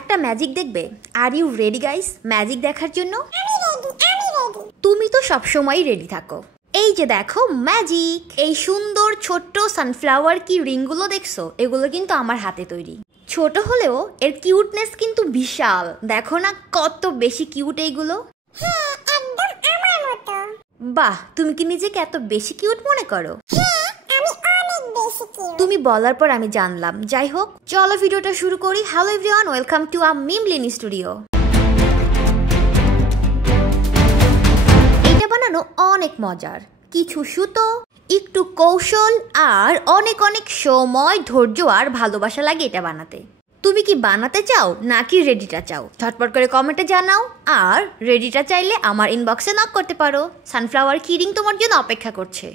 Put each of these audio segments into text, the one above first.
একটা ম্যাজিক দেখবে? Are you ready guys magic দেখার জন্য? তুমি তো সবসময় রেডি থাকো। এই যে দেখো ম্যাজিক, এই সুন্দর ছোট্ট সানফ্লাওয়ার কি রিংগুলো দেখছো? এগুলো কিন্তু আমার হাতে তৈরি। ছোট হলেও এর কিউটনেস কিন্তু বিশাল। দেখো না কত বেশি কিউট এইগুলো। বাহ, তুমি কি নিজেকে এত বেশি কিউট মনে করো? তুমি বলার পর আমি জানলাম। যাই হোক, চলো ভিডিওটা শুরু করি। Hello everyone, welcome to a মিমলিনি স্টুডিও। এটা বানানো অনেক মজার। কিছু সুতো, একটু কৌশল আর অনেক অনেক সময়, ধৈর্য আর ভালোবাসা লাগে এটা বানাতে। তুমি কি বানাতে চাও নাকি রেডিটা চাও? ঝটপট করে কমেন্টে জানাও। আর রেডিটা চাইলে আমার ইনবক্সে নক করতে পারো। সানফ্লাওয়ার কি রিং তোমার জন্য অপেক্ষা করছে।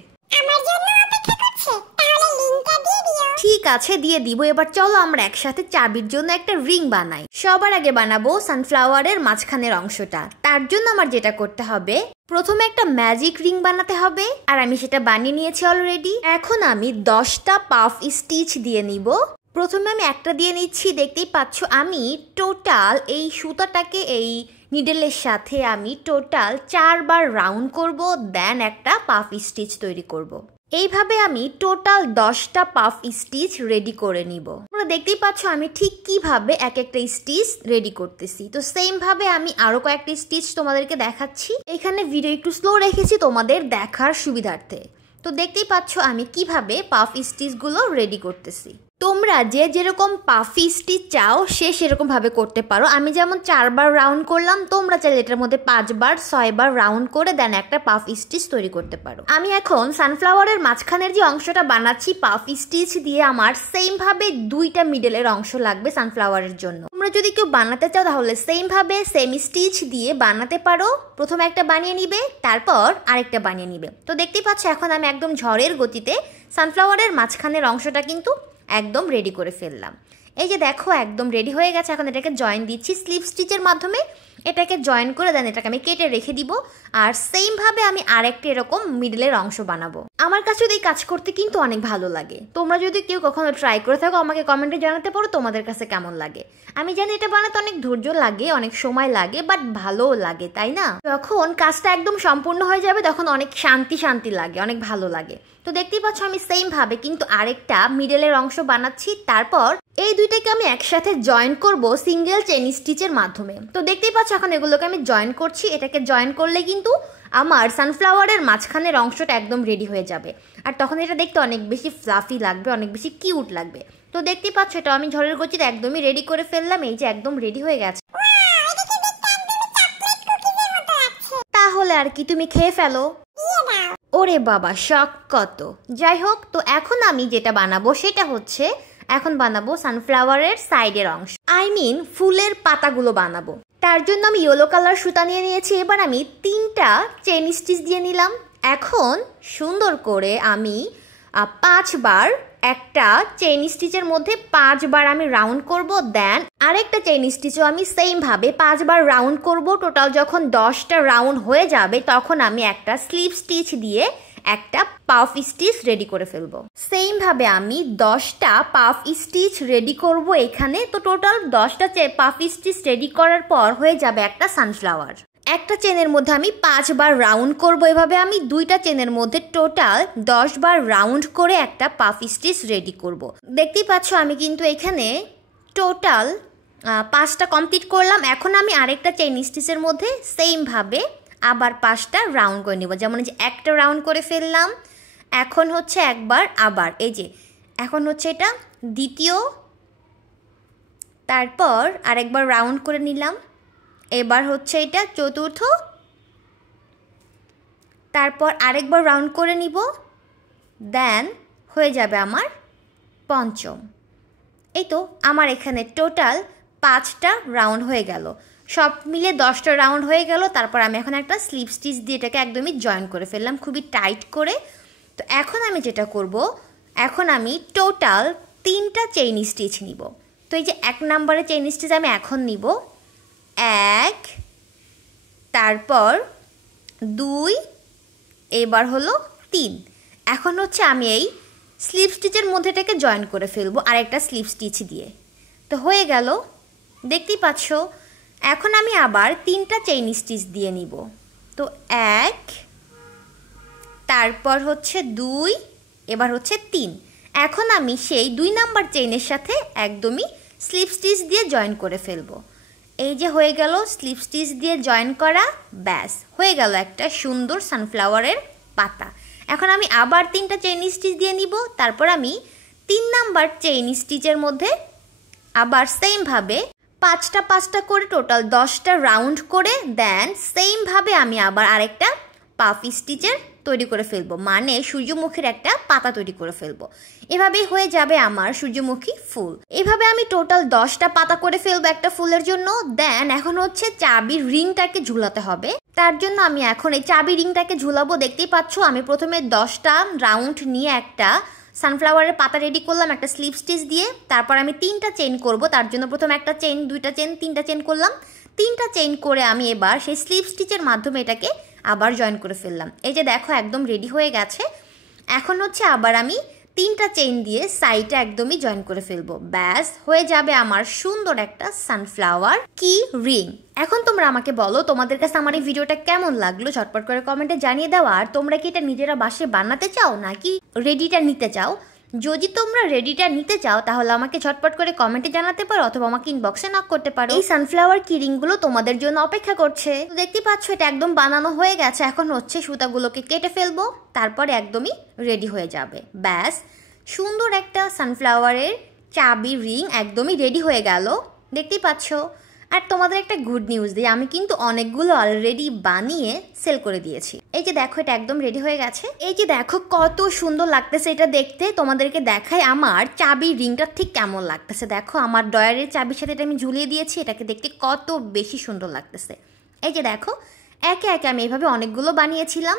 ঠিক আছে, দিয়ে দিব। এবার চলো আমরা একসাথে চাবির জন্য একটা রিং বানাই। সবার আগে বানাবো সানফ্লাওয়ারের মাঝখানের অংশটা। তার জন্য আমার যেটা করতে হবে, প্রথমে একটা ম্যাজিক রিং বানাতে হবে, আর আমি সেটা বানিয়ে নিয়েছি অলরেডি। এখন আমি 10টা পাফ স্টিচ দিয়ে নিব। প্রথমে আমি একটা দিয়ে নিচ্ছি। দেখতেই পাচ্ছ আমি টোটাল এই সুতাটাকে এই নিডলের সাথে আমি টোটাল 4 বার রাউন্ড করব, দেন একটা পাফ স্টিচ তৈরি করব। এইভাবে আমি টোটাল 10টা পাফ স্টিচ রেডি করে নিব। তোমরা দেখতেই পাচ্ছ আমি ঠিক কিভাবে এক একটা স্টিচ রেডি করতেছি। তো সেম ভাবে আমি আরো কয়েকটা স্টিচ তোমাদেরকে দেখাচ্ছি। এখানে ভিডিও একটু স্লো রেখেছি তোমাদের দেখার সুবিধার্থে। তো দেখতেই পাচ্ছ আমি কিভাবে পাফ স্টিচগুলো রেডি করতেছি। তোমরা যে যেরকম পাফি স্টিচ চাও সে সেরকম ভাবে করতে পারো। আমি যেমন 4 বার রাউন্ড করলাম, তোমরা চাইলে এটার মধ্যে 5 বার 6 বার রাউন্ড করে দেন একটা পাফ স্টিচ তৈরি করতে পারো। আমি এখন সানফ্লাওয়ারের মাঝখানের যে অংশটা বানাচ্ছি পাফ স্টিচ দিয়ে, আমার সেম ভাবে 2টা মিডলের অংশ লাগবে সানফ্লাওয়ারের জন্য। তোমরা যদি কেউ বানাতে চাও তাহলে সেম ভাবে সেম স্টিচ দিয়ে বানাতে পারো। প্রথমে একটা বানিয়ে নিবে, তারপর আরেকটা বানিয়ে নিবে। তো দেখতেই পাচ্ছ এখন আমি একদম ঝড়ের গতিতে সানফ্লাওয়ারের মাঝখানের অংশটা কিন্তু একদম রেডি করে ফেললাম। এই যে দেখো একদম রেডি হয়ে গেছে। এখন এটাকে জয়েন দিচ্ছি স্লিপ স্টিচের মাধ্যমে। এটাকে জয়েন করে দেন এটাকে আমি কেটে রেখে দিব। আর সেম ভাবে আমি আরেকটা এরকম মিডলের অংশ বানাবো। আমার কাছে এই কাজ করতে কিন্তু অনেক ভালো লাগে। তোমরা যদি কেউ কখনো ট্রাই করে থাকো আমাকে কমেন্টে জানাতে পারো তোমাদের কাছে কেমন লাগে। আমি জানি এটা বানাতে অনেক ধৈর্য লাগে, অনেক সময় লাগে, বাট ভালোও লাগে, তাই না? যখন কাজটা একদম সম্পূর্ণ হয়ে যাবে তখন অনেক শান্তি শান্তি লাগে, অনেক ভালো লাগে। তো দেখতেই পাচ্ছ আমি সেম ভাবে কিন্তু আরেকটা মিডলের অংশ বানাচ্ছি। তারপর এই দুইটাকে আমি একসাথে জয়েন করব সিঙ্গেল চেইন স্টিচের মাধ্যমে। তো দেখতেই পাচ্ছ এখন এগুলোকে আমি জয়েন করছি। এটাকে জয়েন করলে কিন্তু আমার সানফ্লাওয়ারের মাঝখানের অংশটা একদম রেডি হয়ে যাবে। আর তখন এটা দেখতে অনেক বেশি ফ্লাফি লাগবে, অনেক বেশি কিউট লাগবে। তো দেখতেই পাচ্ছ এটা আমি ঝড়ের গতিতে একদমই রেডি করে ফেললাম। এই যে একদম রেডি হয়ে গেছে। তাহলে আর কি, তুমি খেয়ে ফেলো। ওরে বাবা, শখ কত! যাই হোক, তো এখন আমি যেটা বানাবো সেটা হচ্ছে এখন বানাবো সানফ্লাওয়ারের সাইডের অংশ, আই মিন ফুলের পাতাগুলো বানাবো। তার জন্য আমি ইয়েলো কালার সুতা নিয়ে নিয়েছি। এবার আমি 3টা চেইন স্টিচ দিয়ে নিলাম। এখন সুন্দর করে আমি 5 বার একটা চেইন স্টিচের মধ্যে 5 বার আমি রাউন্ড করব, দেন আরেকটা চেইন স্টিচও আমি সেম ভাবে 5 বার রাউন্ড করব। টোটাল যখন 10টা রাউন্ড হয়ে যাবে তখন আমি একটা স্লিপ স্টিচ দিয়ে একটা পাফ স্টিচ রেডি করে ফেলবো। সেম ভাবে আমি 10টা পাফ স্টিচ রেডি করব এখানে। তো টোটাল 10টা পাফ স্টিচ রেডি করার পর হয়ে যাবে একটা সানফ্লাওয়ার। একটা চেনের মধ্যে আমি 5 বার রাউন্ড করব। এভাবে আমি 2টা চেনের মধ্যে টোটাল 10 বার রাউন্ড করে একটা পাফ স্টিচ রেডি করব। দেখতেই পাচ্ছ আমি কিন্তু এখানে টোটাল 5টা কমপ্লিট করলাম। এখন আমি আরেকটা চেইন স্টিচের মধ্যে সেম ভাবে আবার 5টা রাউন্ড করে নেব। যেমন এই যে একটা রাউন্ড করে ফেললাম, এখন হচ্ছে একবার আবার এই যে এখন হচ্ছে এটা দ্বিতীয়, তারপর আরেকবার রাউন্ড করে নিলাম, এবার হচ্ছে এটা চতুর্থ, তারপর আরেকবার রাউন্ড করে নিব, দেন হয়ে যাবে আমার পঞ্চম। এই তো আমার এখানে টোটাল 5টা রাউন্ড হয়ে গেল। সব মিলে 10টা রাউন্ড হয়ে গেল। তারপর আমি এখন একটা স্লিপ স্টিচ দিয়ে এটাকে একদমই জয়েন করে ফেললাম খুবই টাইট করে। তো এখন আমি যেটা করব, এখন আমি টোটাল 3টা চেইন স্টিচ নিব। তো এই যে 1 নম্বরের চেইন স্টিচ আমি এখন নিব, 1, তারপর 2, এবার হলো 3। এখন হচ্ছে আমি এই স্লিপ স্টিচের মধ্যে এটাকে জয়েন করে ফেলবো আরেকটা স্লিপ স্টিচ দিয়ে। তো হয়ে গেল দেখতেই পাচ্ছ। এখন আমি আবার 3টা চেইন স্টিচ দিয়ে নিব। তো 1, তারপর হচ্ছে 2, এবার হচ্ছে 3। এখন আমি সেই 2 নাম্বার চেইনের সাথে একদমই স্লিপ স্টিচ দিয়ে জয়েন করে ফেলবো। এই যে হয়ে গেল স্লিপ স্টিচ দিয়ে জয়েন করা, ব্যাস হয়ে গেল একটা সুন্দর সানফ্লাওয়ারের পাতা। এখন আমি আবার 3টা চেইন স্টিচ দিয়ে নিব। তারপর আমি 3 নাম্বার চেইন স্টিচের মধ্যে আবার সেমভাবে 5টা করে টোটাল 10টা রাউন্ড করে দেন সেমভাবে আমি আবার আরেকটা পাফ স্টিচের তৈরি করে ফেলবো, মানে সূর্যমুখীর একটা পাতা তৈরি করে ফেলবো। এভাবেই হয়ে যাবে আমার সূর্যমুখী ফুল। এভাবে আমি টোটাল 10টা পাতা করে ফেলবো একটা ফুলের জন্য। দেন এখন হচ্ছে চাবির রিংটাকে ঝুলাতে হবে। তার জন্য আমি এখন এই চাবি রিংটাকে ঝুলাবো। দেখতেই পাচ্ছ আমি প্রথমে 10টা রাউন্ড নিয়ে একটা সানফ্লাওয়ারের পাতা রেডি করলাম একটা স্লিপ স্টিচ দিয়ে। তারপর আমি 3টা চেইন করব, তার জন্য প্রথমে একটা চেইন, 2টা চেইন, 3টা চেইন করলাম। 3টা চেইন করে আমি এবার সেই স্লিপ স্টিচের মাধ্যমে এটাকে আবার জয়েন করে ফেললাম। এই যে দেখো একদম রেডি হয়ে গেছে। এখন হচ্ছে আবার আমি 3টা চেইন দিয়ে সাইডে একদমই জয়েন করে ফেলবো, ব্যাস হয়ে যাবে আমার সুন্দর একটা সানফ্লাওয়ার কি রিং। এখন তোমরা আমাকে বলো তোমাদের কাছে আমার এই ভিডিওটা কেমন লাগলো, ঝটপট করে কমেন্টে জানিয়ে দাও। আর তোমরা কি এটা নিজেরা বাসায় বানাতে চাও নাকি রেডিটা নিতে চাও? যদি তোমরা রেডিটা নিতে চাও তাহলে আমাকে ঝটপট করে কমেন্টে জানাতে পারো অথবা আমাকে ইনবক্সে নক করতে পারো। এই সানফ্লাওয়ার কিরিংগুলো তোমাদের জন্য অপেক্ষা করছে। দেখতে পাচ্ছ এটা একদম বানানো হয়ে গেছে। এখন হচ্ছে সুতাগুলোকে কেটে ফেলবো, তারপরে একদমই রেডি হয়ে যাবে। ব্যাস সুন্দর একটা সানফ্লাওয়ারের চাবি রিং একদমই রেডি হয়ে গেল, দেখতেই পাচ্ছ। আর তোমাদের একটা গুড নিউজ দিই, আমি কিন্তু অনেকগুলো অলরেডি বানিয়ে সেল করে দিয়েছি। এই যে দেখো এটা একদম রেডি হয়ে গেছে। এই যে দেখো কত সুন্দর লাগতেছে এটা দেখতে। তোমাদেরকে দেখাই আমার চাবি রিংটা ঠিক কেমন লাগতেছে। দেখো আমার ডয়ারের চাবির সাথে এটা আমি ঝুলিয়ে দিয়েছি, এটাকে দেখতে কত বেশি সুন্দর লাগতেছে। এই যে দেখো একে একে আমি এইভাবে অনেকগুলো বানিয়েছিলাম।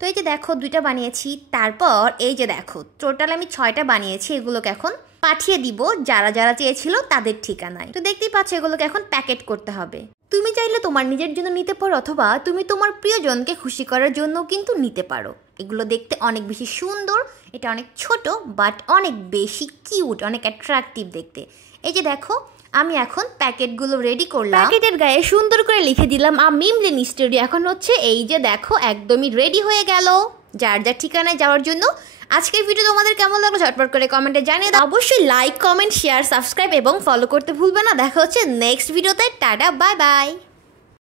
তো এই যে দেখো 2টা বানিয়েছি, তারপর এই যে দেখো টোটাল আমি 6টা বানিয়েছি। এগুলোকে এখন পাঠিয়ে দিব যারা যারা চেয়েছিল তাদের ঠিকানায়। তো দেখতেই পাচ্ছ এগুলোকে এখন প্যাকেট করতে হবে। তুমি চাইলে তোমার নিজের জন্য নিতে পারো অথবা তুমি তোমার প্রিয়জনকে খুশি করার জন্য কিন্তু নিতে পারো। এগুলো দেখতে অনেক বেশি সুন্দর, এটা অনেক ছোট বাট অনেক বেশি কিউট, অনেক অ্যাট্রাকটিভ দেখতে। এই যে দেখো আমি এখন প্যাকেটগুলো রেডি করলাম। প্যাকেটের গায়ে সুন্দর করে লিখে দিলাম মিমলিন স্টুডিও। এখন হচ্ছে এই যে দেখো একদমই রেডি হয়ে গেল যার যার ঠিকানায় যাওয়ার জন্য। আজকের ভিডিও তোমাদের কেমন লাগলো ঝটপট করে কমেন্টে জানিয়ে দাও। অবশ্যই লাইক, কমেন্ট, শেয়ার, সাবস্ক্রাইব এবং ফলো করতে ভুলবে না। দেখা হচ্ছে নেক্সট ভিডিওতে। Tata, bye bye.